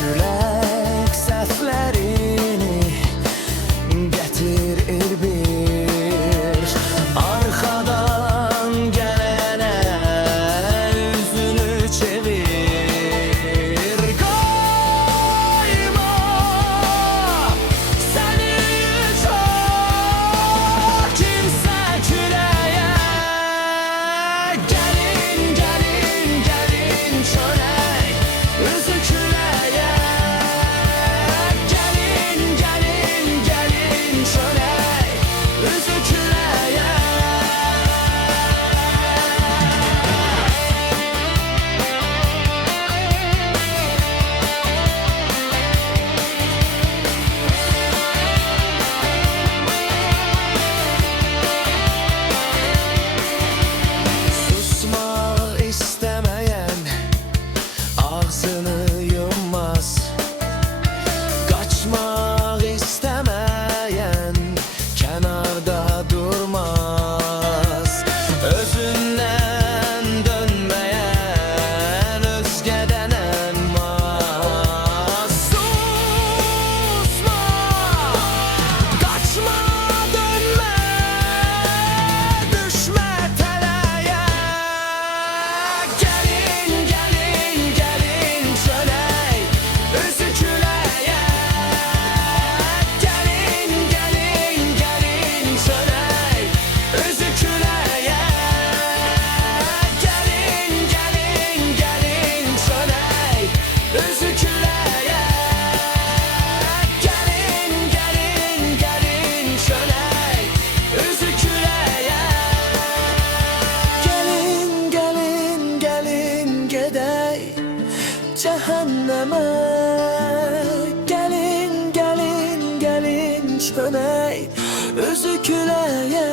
Külək səhvlərini gətirir bir. Arxadan gələnə üzünü çevir. Qoyma səni çox kimsə küləyə. Gəlin, gəlin, gəlin çölək üzü küləyə. Gəlin, gəlin, gəlin çölək üzü küləyə. Susmaq istəməyən ağzını yummaz. Qaçmaq istəməyən kənarda durmaz. Özündən dönməyən özgədən ənmaz. Susma, qaçma, dönmə, düşmə tələyə. Gəlin, gəlin, gəlin çölək üzü küləyə. Gəlin, gəlin, gəlin çölək üzü küləyə. Gəlin, gəlin, gəlin çölək üzü küləyə. Gəlin, gəlin, gəlin çölək üzü küləyə. Gəlin, gəlin, gəlin gedək cəhənnəmə. Gəlin, gəlin, gəlin çölək üzü küləyə.